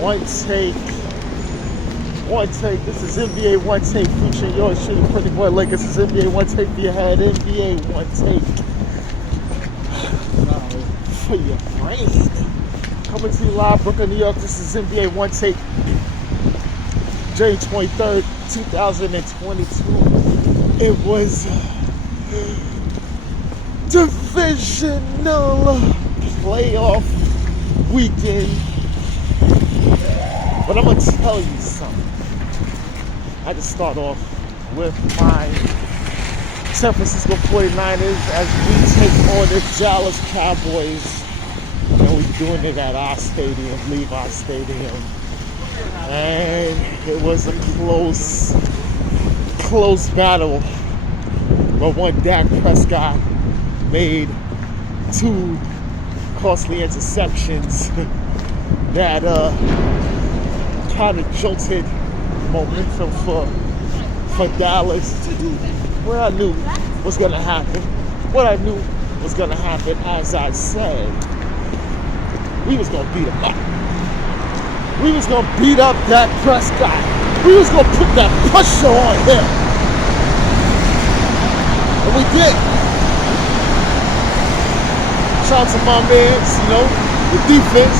Onetake. This is NBA Onetake featuring yours truly, Pretty Boy Lakers. This is NBA Onetake for your head. NBA Onetake for your brain. Coming to you live, Brooklyn, New York. This is NBA Onetake, January 23rd, 2022. It was divisional playoff weekend. But I'm going to tell you something. I had to start off with my San Francisco 49ers as we take on the Dallas Cowboys. And we're doing it at our stadium, Levi Stadium. And it was a close battle. But one Dak Prescott made two costly interceptions that kind of jolted momentum for Dallas to do what I knew was going to happen. What I knew was going to happen, as I said, we was going to beat him up. We was going to beat up Dak Prescott. We was going to put that pressure on him. And we did. Shout out to my mans, the defense.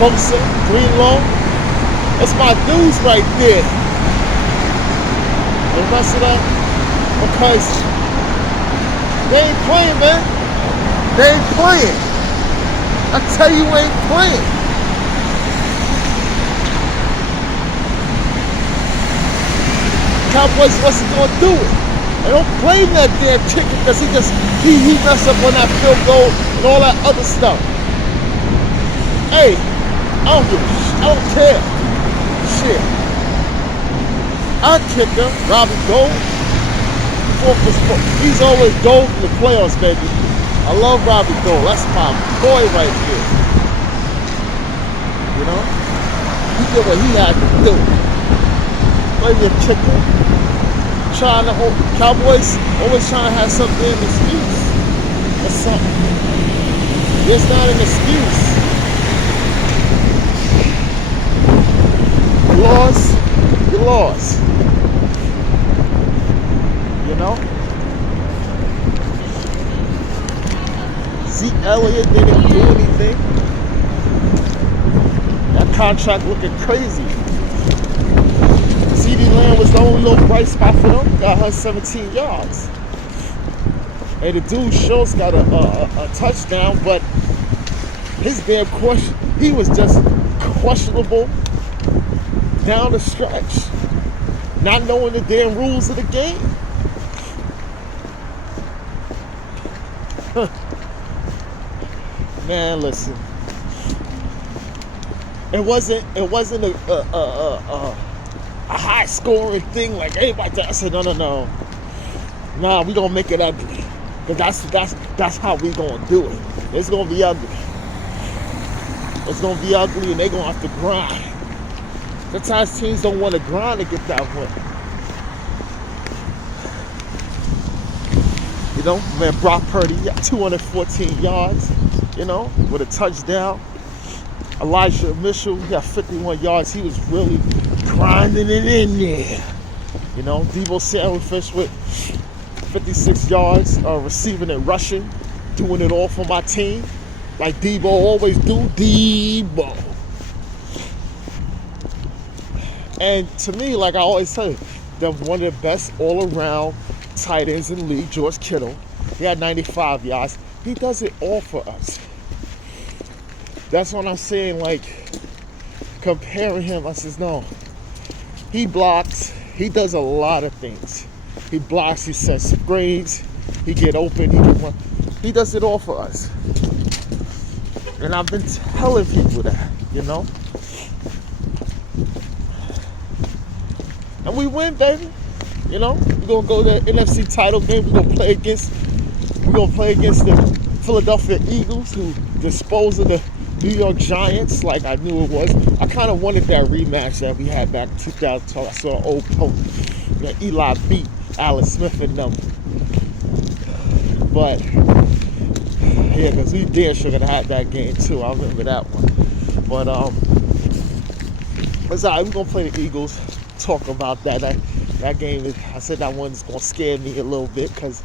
Bosa, Greenlaw. That's my dudes right there. The rest of that, because they ain't playing, man. They ain't playing. I tell you, ain't playing. Cowboys wasn't gonna do it. I don't blame that damn kicker because he messed up on that field goal and all that other stuff. Hey, I don't care. Shit. Our kicker, Robbie Gold, he's always gold in the playoffs, baby. I love Robbie Gold. That's my boy right here. He did what he had to do. Maybe a kicker. Cowboys always trying to have some damn excuse or something. It's not an excuse. You lost. Zeke Elliott didn't do anything. That contract looking crazy. CeeDee Lamb was the only little bright spot for them. Got her 17 yards. And the dude Schultz got a touchdown, but his damn question, he was just questionable down the stretch, not knowing the damn rules of the game. Man, listen. It wasn't a high scoring thing like everybody. I said no. Nah, we gonna make it ugly, cause that's how we gonna do it. It's gonna be ugly. It's gonna be ugly, and they gonna have to grind. Sometimes teams don't want to grind to get that win. Man, Brock Purdy got 214 yards, with a touchdown. Elijah Mitchell got 51 yards. He was really grinding it in there. Deebo Samuel finished with 56 yards, receiving and rushing, doing it all for my team, like Deebo always do. Deebo. And to me, like I always say, they're one of the best all-around tight ends in the league. George Kittle, he had 95 yards. He does it all for us. That's what I'm saying, like, comparing him, I says, no. He blocks. He does a lot of things. He blocks, he sets screens, he get open, he can run. He does it all for us. And I've been telling people that, And we win, baby. We're gonna go to the NFC title game. We're gonna play against the Philadelphia Eagles, who disposed of the New York Giants like I knew it was. I kind of wanted that rematch that we had back in 2012. I saw an old post that Eli beat Alex Smith and them. But yeah, because we damn sure gonna have that game too. I remember that one. But it's all right. We're gonna play the Eagles. Talk about that. That game. I said that one's gonna scare me a little bit because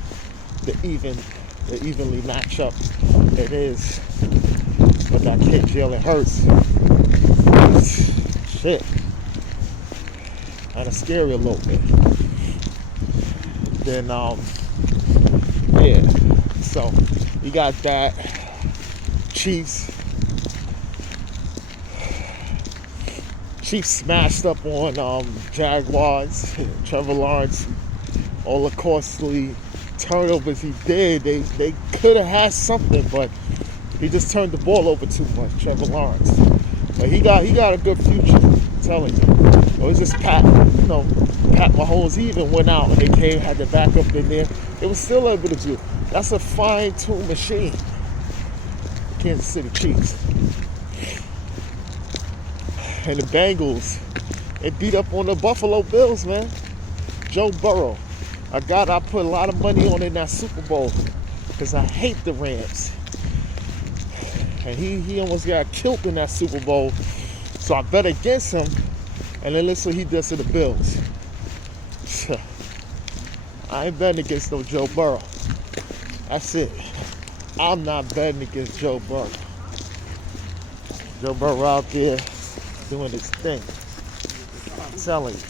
the evenly matchup it is. But that kid Jalen Hurts, shit, kind of scary a little bit. Then yeah. So you got that Chiefs smashed up on Jaguars. Trevor Lawrence, all the costly turnovers he did, they could have had something, but he just turned the ball over too much, Trevor Lawrence. But he got a good future, I'm telling you. It was just Pat Mahomes. He even went out and they had the backup in there. They were still able to do. That's a fine-tuned machine. Kansas City Chiefs. And the Bengals, they beat up on the Buffalo Bills, man. Joe Burrow, a guy I put a lot of money on in that Super Bowl because I hate the Rams. And he almost got killed in that Super Bowl. So I bet against him. And then listen what he does to the Bills. I ain't betting against no Joe Burrow. That's it. I'm not betting against Joe Burrow. Joe Burrow out there doing his thing. I'm telling you.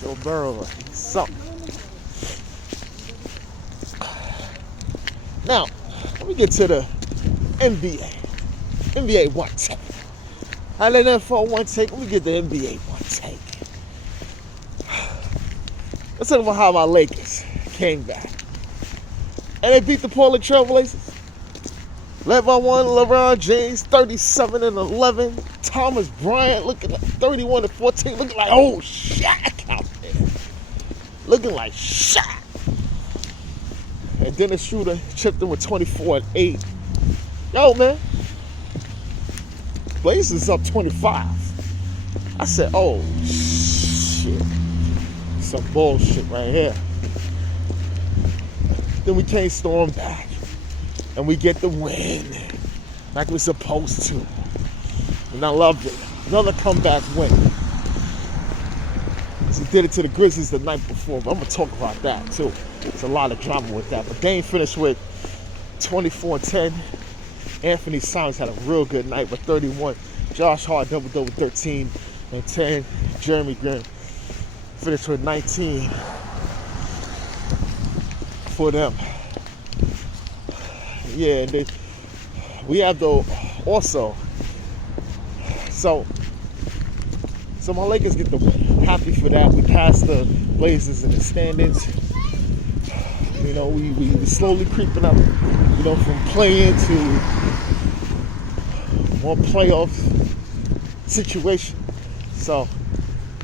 Joe Burrow, something. Now, let me get to the NBA. NBA one take. I let NFL one take. Let me get the NBA one take. Let's talk about how my Lakers came back. And they beat the Portland Trailblazers. Led by one LeBron James, 37-11. Thomas Bryant looking like 31-14, looking like old Shaq out there. Looking like Shaq. And Dennis Schroeder chipped in with 24-8. Yo, man. Blazers up 25. I said, oh, shit. Some bullshit right here. Then we came storm back. And we get the win. Like we're supposed to. And I loved it. Another comeback win. So did it to the Grizzlies the night before. But I'm going to talk about that, too. There's a lot of drama with that. But Dame finished with 24-10. Anthony Simons had a real good night with 31. Josh Hart double-double 13 and 10. Jeremy Graham finished with 19 for them. Yeah, and we have the also. So my Lakers get the win. Happy for that. We passed the Blazers in the standings. You know, we slowly creeping up. You know, from playing to more playoff situation. So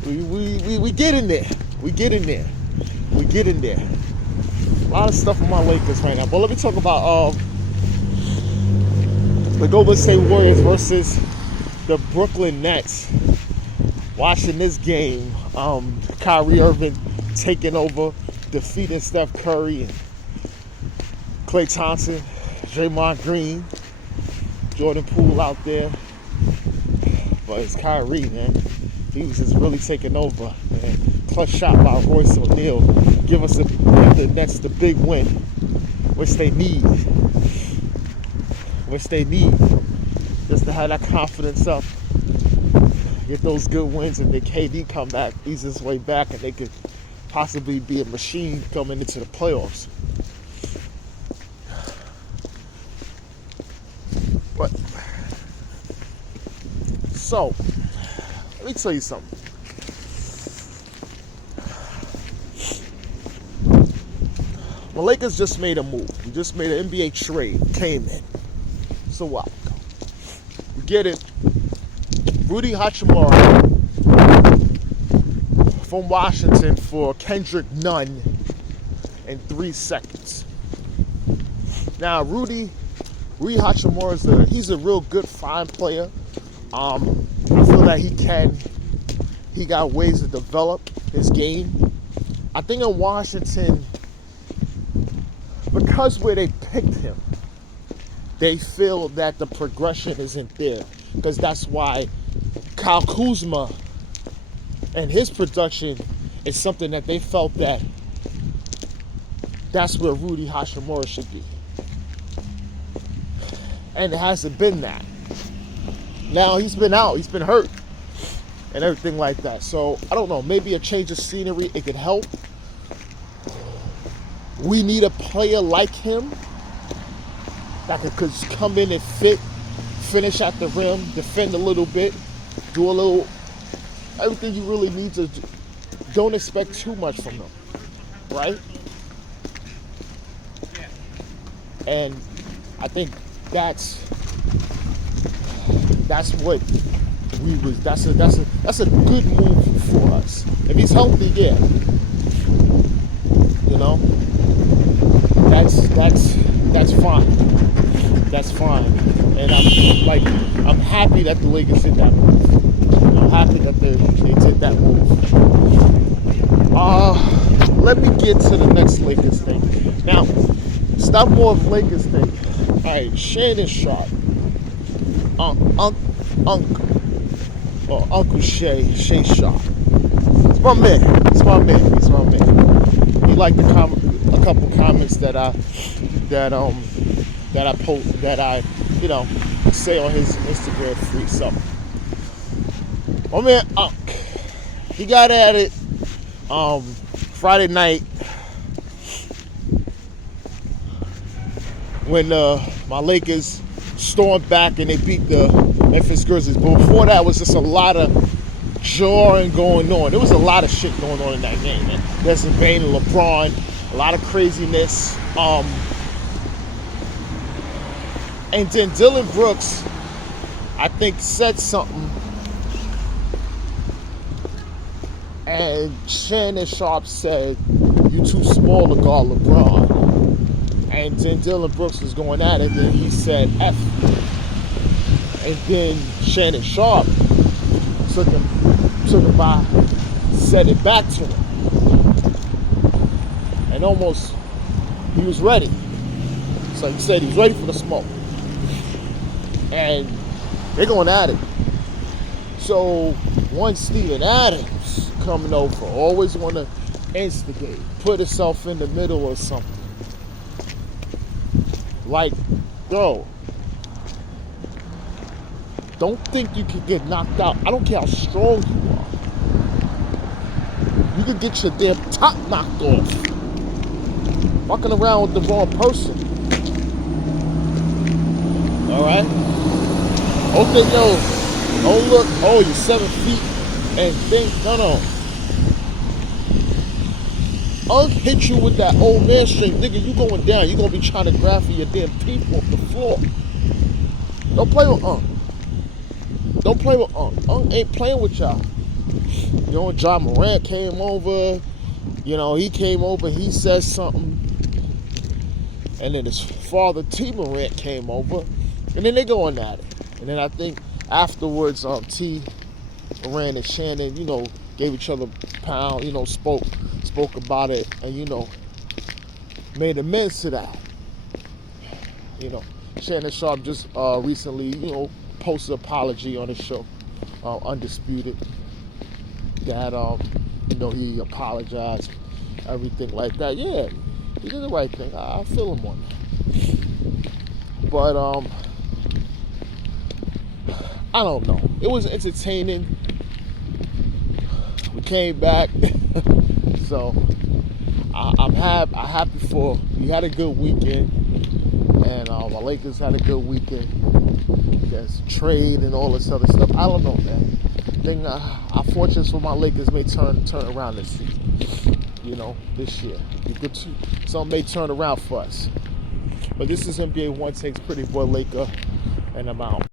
we get in there. We get in there. We get in there. A lot of stuff on my Lakers right now. But let me talk about the Golden State Warriors versus the Brooklyn Nets. Watching this game, Kyrie Irving taking over, defeating Steph Curry and Klay Thompson, Draymond Green, Jordan Poole out there. But it's Kyrie, man. He was just really taking over. Man. Clutch shot by Royce O'Neal. Give the Nets the big win, which they need. Just to have that confidence up, get those good wins, and then KD come back, ease his way back, and they could possibly be a machine coming into the playoffs. But so, let me tell you something. The Lakers just made a move. We just made an NBA trade. Came in. So what? We get it. Rudy Hachimura from Washington for Kendrick Nunn in 3 seconds. Now, Rudy Hachimura he's a real good, fine player. I feel that he got ways to develop his game. I think in Washington, because where they picked him, they feel that the progression isn't there. because that's why Kyle Kuzma and his production is something that they felt that that's where Rudy Hachimura should be. And it hasn't been that. Now he's been out, he's been hurt, and everything like that. So, I don't know, maybe a change of scenery, it could help. We need a player like him that could come in and finish at the rim, defend a little bit, do a little, everything you really need to do. Don't expect too much from them, right? And I think that's what we was. That's a good move for us. If he's healthy, yeah. You know, that's fine. That's fine. And I'm happy that the Lakers did that move. I'm happy that they did that move. Let me get to the next Lakers thing. Now, stop more of Lakers thing. All right, Shannon Sharpe. Uncle Shay Sharpe. It's my man. He liked a couple comments that I say on his Instagram feed. So, my man Unc, he got at it Friday night when my Lakers stormed back and they beat the Memphis Grizzlies. But before that was just a lot of jarring going on. There was a lot of shit going on in that game, man. Desmond Bain and LeBron, a lot of craziness. And then Dylan Brooks, I think, said something. And Shannon Sharpe said, "You too small to guard LeBron." And then Dylan Brooks was going at it, and he said F. And then Shannon Sharpe took him by, said it back to him. And almost, he was ready. So he said he was ready for the smoke. And they're going at it. So one Steven Adams coming over, always want to instigate, put himself in the middle or something. Like, bro, don't think you can get knocked out. I don't care how strong you are. You could get your damn top knocked off. Fucking around with the wrong person. Alright? Okay, yo, don't look, oh, you're 7 feet and think, no. I'll hit you with that old man string, nigga. You going down. You gonna be trying to grab for your damn people off the floor. Don't play with Unc. Don't play with Unc. Unc ain't playing with y'all. You know, John Morant came over. You know, he came over. He said something, and then his father T Morant came over, and then they going at it. And then I think afterwards, T Morant and Shannon, you know, gave each other a pound. You know, spoke about it, and you know, made amends to that. You know, Shannon Sharpe just recently, you know, posted an apology on his show, Undisputed, that you know, he apologized, everything like that. Yeah, he did the right thing. I feel him on that. But I don't know. It was entertaining. We came back. So I'm happy for you. Had a good weekend, and my Lakers had a good weekend. There's trade and all this other stuff. I don't know, man. I'm fortunate for my Lakers may turn around this season. You know, this year. Something may turn around for us. But this is NBA Onetake's Pretty Boy Laker, and I'm out.